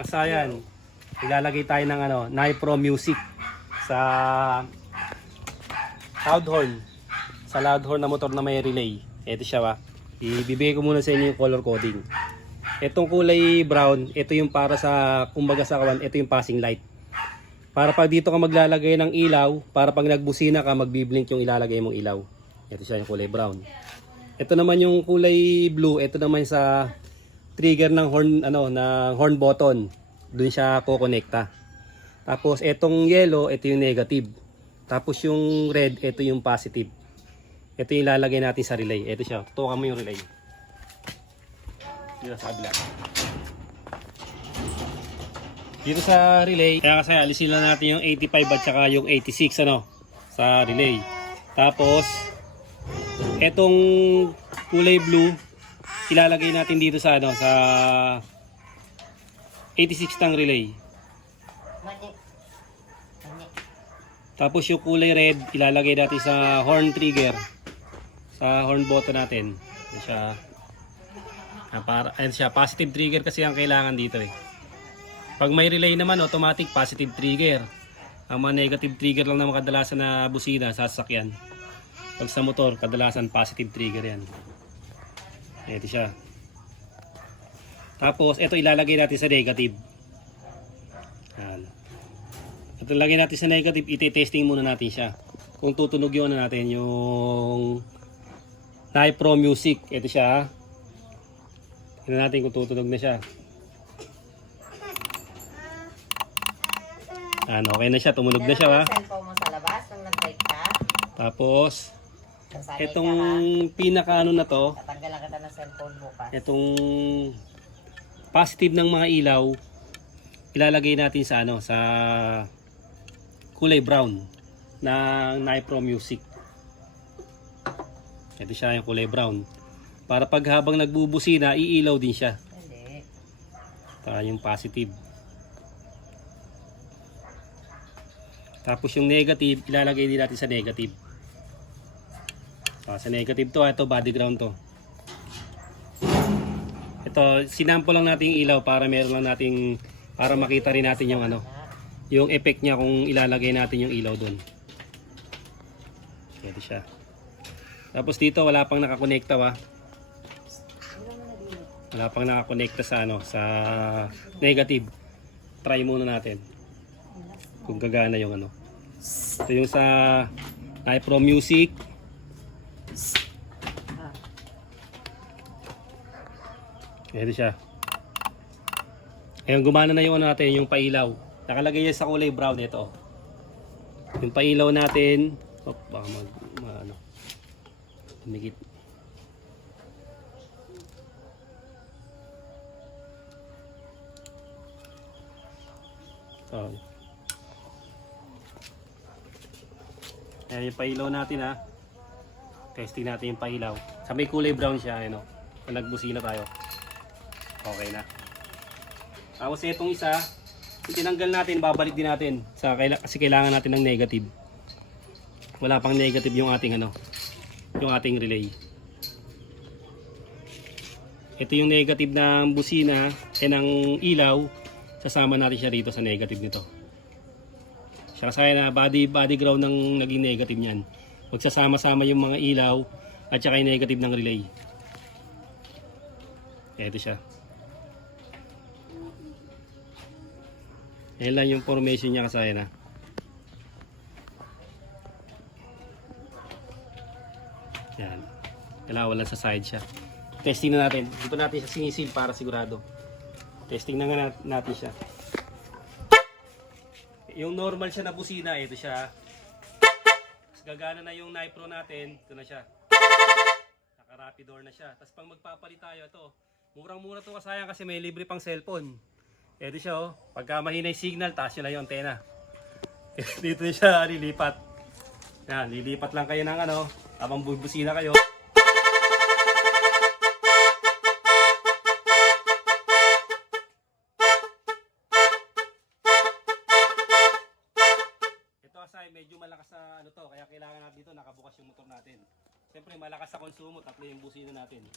Mga kasayan, ilalagay tayo ng Nipro Music sa loud horn. Sa loud horn na motor na may relay. Ito siya ba. Ibibigay ko muna sa inyo yung color coding. Itong kulay brown, ito yung para sa, kumbaga sa kawan, ito yung passing light. Para pag dito ka maglalagay ng ilaw, para pag nagbusina ka, magbiblink yung ilalagay mong ilaw. Ito siya yung kulay brown. Ito naman yung kulay blue, ito naman sa trigger ng horn, ng horn button. Doon siya kukonekta. Tapos itong yellow, ito yung negative. Tapos yung red, ito yung positive. Ito yung ilalagay natin sa relay. Ito siya, tutukan mo yung relay. Dito sa kabila. Dito sa relay, kaya kasi alisin lang natin yung 85 at saka yung 86 sa relay. Tapos etong kulay blue, ilalagay natin dito sa sa 86 ng relay. Tapos yung kulay red, ilalagay natin sa horn trigger. Sa horn button natin. Ito siya. Ayan siya, positive trigger kasi ang kailangan dito eh. Pag may relay naman, automatic positive trigger. Ang mga negative trigger lang naman kadalasan na busina sa sasakyan. Pag sa motor, kadalasan positive trigger yan. Ito siya. Tapos, ito ilalagay natin sa negative. Ayan. Ito ilalagay natin sa negative, iti-testing muna natin siya. Kung tutunog yung natin, yung Nipro Music. Ito siya. Tingnan natin kung tutunog na siya. Okay na siya, tumunog na siya ha. Cellphone mo sa labas nung nag-break ka. Tapos, Sasanay itong ka, pinaka na to, tatanggalan kita ng cellphone bukas. itong positive ng mga ilaw, ilalagay natin sa sa kulay brown ng Nipro Music. Ito siya yung kulay brown. Para pag habang nagbubusina, iilaw din siya. Hindi. Ito yung positive. Tapos yung negative, ilalagay din natin sa negative. Sa negative to, ito body ground to. Ito, sinample lang natin yung ilaw para meron lang nating, para makita rin natin yung yung effect niya kung ilalagay natin yung ilaw doon. Ito siya. Tapos dito wala pang nakakonekta Wala pang nakakonekta sa sa negative. Try muna natin. Kung gagana yung Ito yung sa Nipro Music. Ito siya. Ngayon gumana na yung natin, yung pailaw. Nakalagay yan sa kulay brown ito. Yung pailaw natin, baka tumigit. Ayan yung pailaw natin Testing natin yung pailaw. Sa may kulay brown siya, Kung nagbusina tayo. Okay na. Tapos itong isa, tinanggal natin, babalik din natin kasi kailangan natin ng negative. Wala pang negative yung ating yung ating relay. Ito yung negative ng busina ng ilaw, sasama natin siya rito sa negative nito. Siya kasi na body ground ng naging negative niyan. Magsasama-sama yung mga ilaw at saka yung negative ng relay. Ito siya. Ayan lang yung formation niya kasi Yan. Kailangan lang sa side siya. Testing na natin. Dito natin siya sinisil para sigurado. Testing na nga natin siya. Yung normal siya na busina, ito siya. Gagana na yung Nipro natin. Ito na siya. Naka-rapid door na siya. Tapos pag magpapalit tayo, ito. Murang-mura to kasayang kasi may libre pang cellphone. Ito siya Pagka mahina yung signal, taas nyo lang yung antena. Dito siya lilipat. Yan, lilipat lang kayo ng habang bubusina kayo. Ito kasi medyo malakas sa kaya kailangan natin dito nakabukas yung motor natin. Siyempre malakas sa konsumo, tatlo yung busina natin.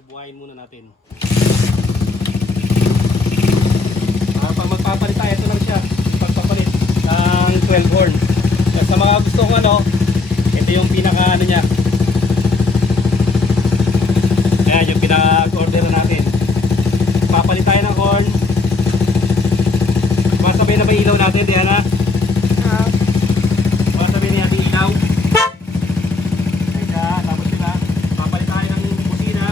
Subuhayin muna natin. Pag magpapalit tayo, ito lang siya. Pagpapalit ng 12 horn. At sa mga gusto kong ano, ito yung pinaka ano niya. Ayan yung pinag-order natin. Papalit tayo ng horn. Masabay na ba ilaw natin, Diana? Masabay na natin ilaw. Teka, tapos sila. Papalit tayo ng busina.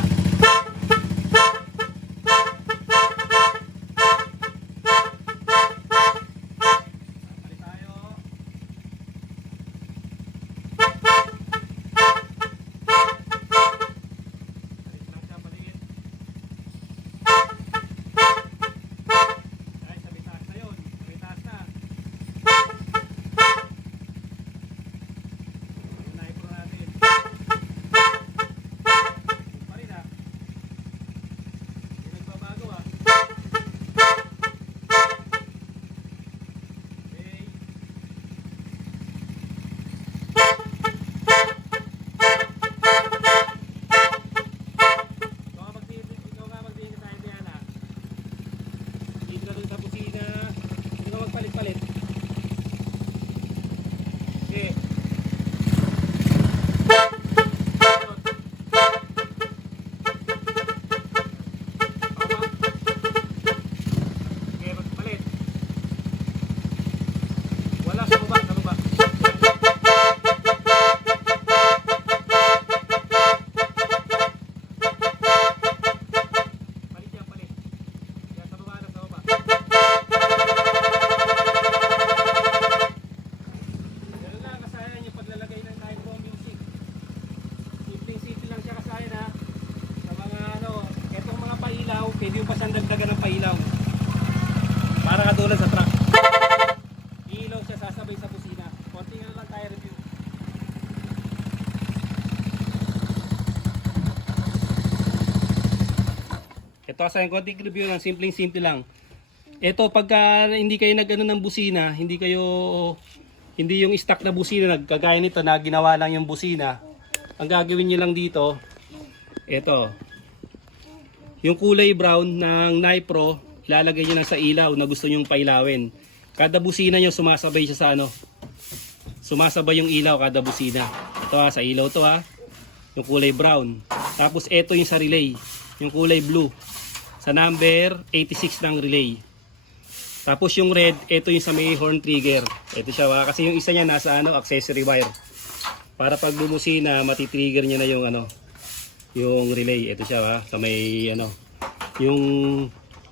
Papalit tayo. Palit lang siya, palit. Ay, sabi taas na yun. Sabi taas na. Yung naipro natin. Pa rin ah. Hindi nagbabago ah. Okay. Ikaw nga magtingin ka tayo, Diana. Dito na dun sa busina. Ikaw magpalit-palit. Okay. Okay, magpalit. Wala sa baba, sa baba. Palit yan, palit. Yan, sa baba na, sa baba. Ganun lang kasayan yung paglalagay ng Nitro Music. Simple lang siya kasayan ha. Sa mga ano, etong mga pailaw, pwede yung pa siyang dagdagan ng pailaw. Para katulad sa truck. Ilaw siya sasabay sa busina. Konting ano lang tayo review. Ito kasayan, konting review lang, simple lang. Ito pagka hindi kayo nag-ano ng busina, hindi yung stock na busina, nagkagaya nito na ginawa lang yung busina. Ang gagawin niyo lang dito, ito. Yung kulay brown ng Nipro, ilalagay niyo lang sa ilaw na gusto niyo pailawin. Kada busina niyo sumasabay siya sa ano. Sumasabay yung ilaw kada busina. Ito ha, sa ilaw to ha. Yung kulay brown. Tapos ito yung sa relay, yung kulay blue. Sa number 86 ng relay. Tapos yung red, ito yung sa may horn trigger. Ito siya ha, kasi yung isa niya nasa ano, accessory wire. Para pag bumusina, matitrigger niya na yung ano, yung relay. Ito siya ha, sa may ano, yung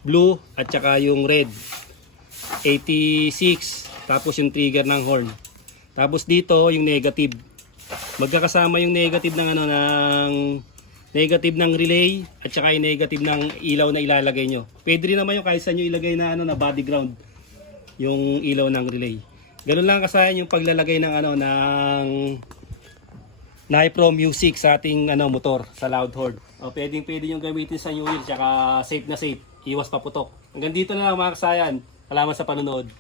blue at saka yung red. 86, tapos yung trigger ng horn. Tapos dito yung negative. Magkakasama yung negative ng ano, ng negative ng relay at saka yung negative ng ilaw na ilalagay nyo. Pwede rin naman yung kahit saan nyo ilagay na ano, na body ground yung ilaw ng relay. Ganun lang kasayan yung paglalagay ng ano, ng Nipro Music sa ating ano, motor sa loud horn. O pwede yung gamitin sa new wheel, saka safe na safe, iwas paputok. Hanggang dito na lang mga kasayan. Salamat sa panonood.